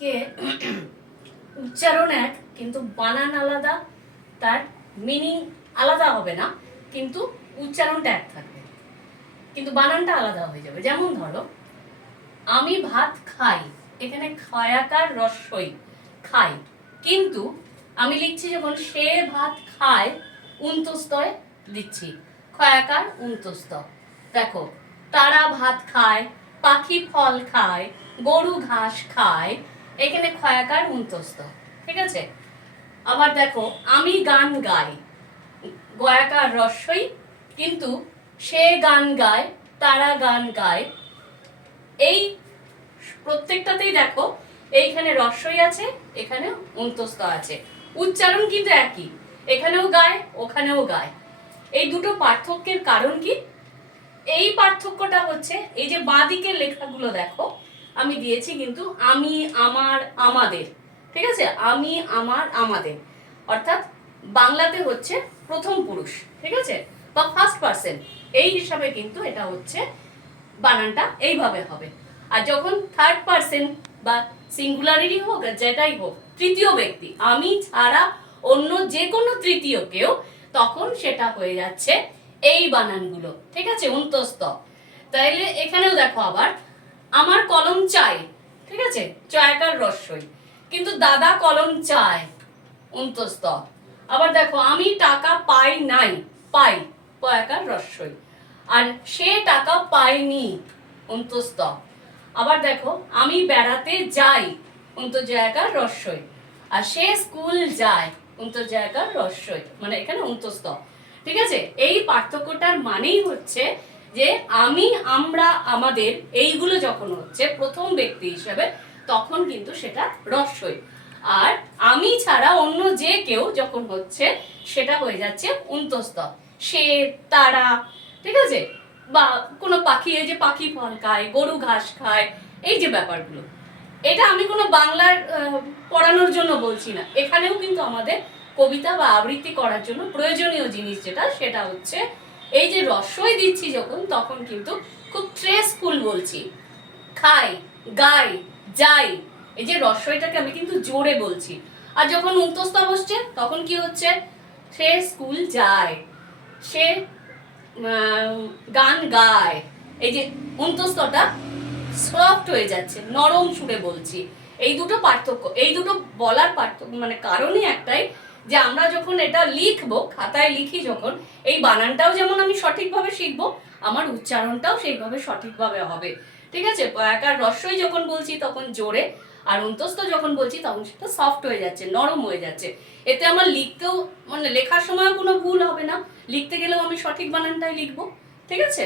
কে উচ্চারণ এক কিন্তু বানান আলাদা, তার মিনিং আলাদা হবে না, কিন্তু উচ্চারণটা এক থাকবে, কিন্তু বানানটা আলাদা হয়ে যাবে। যেমন ধরো আমি ভাত খাই, এখানে খয়াকার রস্বই খাই, কিন্তু আমি লিখছি যখন সে ভাত খায় উন্তস্তয় দিচ্ছি, খয়াকার উন্তস্ত। দেখো তারা ভাত খায়, পাখি ফল খায়, গরু ঘাস খায়, এখানে খয়াকার উন্তস্ত। ঠিক আছে। আবার দেখো আমি গান গাই, গয়াকার রস্বই, কিন্তু সে গান গায়, তারা গান গায়, এই প্রত্যেকটাতেই দেখো এইখানে রস্বই আছে, এখানে অন্তস্থ আছে, উচ্চারণ কিন্তু একই, এখানেও গায় ওখানেও গায়। এই দুটো পার্থক্যের কারণ কি? এই পার্থক্যটা হচ্ছে এই যে বাঁ দিকের লেখাগুলো দেখো আমি দিয়েছি কিন্তু আমি, আমার, আমাদের। ঠিক আছে, আমি, আমার, আমাদের, অর্থাৎ বাংলাতে হচ্ছে প্রথম পুরুষ, ঠিক আছে, বা ফার্স্ট পারসন, এই হিসাবে কিন্তু এটা হচ্ছে বানানটা এইভাবে হবে। আর যখন থার্ড পারসন বা সিঙ্গুলারিটি হোক যেটাই হোক, তৃতীয় ব্যক্তি, আমি ছাড়া অন্য যে কোনো তৃতীয় কেউ, তখন সেটা হয়ে যাচ্ছে এই বানানগুলো। ঠিক আছে, অন্তস্থ। তাইলে এখানেও দেখো আবার আমার কলম চাই, ঠিক আছে, চয়াকার রস্বই, কিন্তু দাদা কলম চায় অন্তস্থ। আবার দেখো আমি টাকা পাই নাই, পাই পয়াকার রস্বই, আর সে টাকা পায়নি অন্তস্থ। আবার দেখো আমি বেড়াতে যাই অন্তর্জায়কার রস্বই, আর সে স্কুল যায় অন্তর্জায়কার রস্বই, মানে এখানে অন্তস্থ। ঠিক আছে, এই পার্থক্যটার মানেই হচ্ছে যে আমি, আমরা, আমাদের এইগুলো যখন হচ্ছে প্রথম ব্যক্তি হিসেবে তখন কিন্তু সেটা রস্বই, আর আমি ছাড়া অন্য যে কেউ যখন হচ্ছে সেটা হয়ে যাচ্ছে অন্তস্থ, সে, তারা। ঠিক আছে, বা কোনো পাখি, এই যে পাখি ফল খায়, গরু ঘাস খায়, এই যে ব্যাপারগুলো, এটা আমি কোনো বাংলার পড়ানোর জন্য বলছি না, এখানেও কিন্তু আমাদের কবিতা বা আবৃত্তি করার জন্য প্রয়োজনীয় জিনিস যেটা, সেটা হচ্ছে এই যে রস্বই দিচ্ছি যখন, তখন কিন্তু খুব ট্রেসফুল বলছি, খাই, গাই, যাই, এই যে রস্বইটাকে আমি কিন্তু জোরে বলছি। আর যখন অন্তস্থ বসছে তখন কি হচ্ছে, সে স্কুল যায়, সে গান গায়, এই যে অন্তস্থটা সফট হয়ে যাচ্ছে, নরম সুরে বলছি। এই দুটো পার্থক্য, এই দুটো বলার পার্থক্য মানে কারণই একটাই, যে আমরা যখন এটা লিখবো, খাতায় লিখি যখন, এই বানানটাও যেমন আমি সঠিকভাবে শিখবো, আমার উচ্চারণটাও সেইভাবে সঠিকভাবে হবে। ঠিক আছে, পয়াকার রস্বই যখন বলছি তখন জোরে, আর অন্তস্থ যখন বলছি তখন সেটা সফট হয়ে যাচ্ছে, নরম হয়ে যাচ্ছে। এতে আমার লিখতেও, মানে লেখার সময় কোনো ভুল হবে না, লিখতে গেলেও আমি সঠিক বানানটাই লিখবো। ঠিক আছে।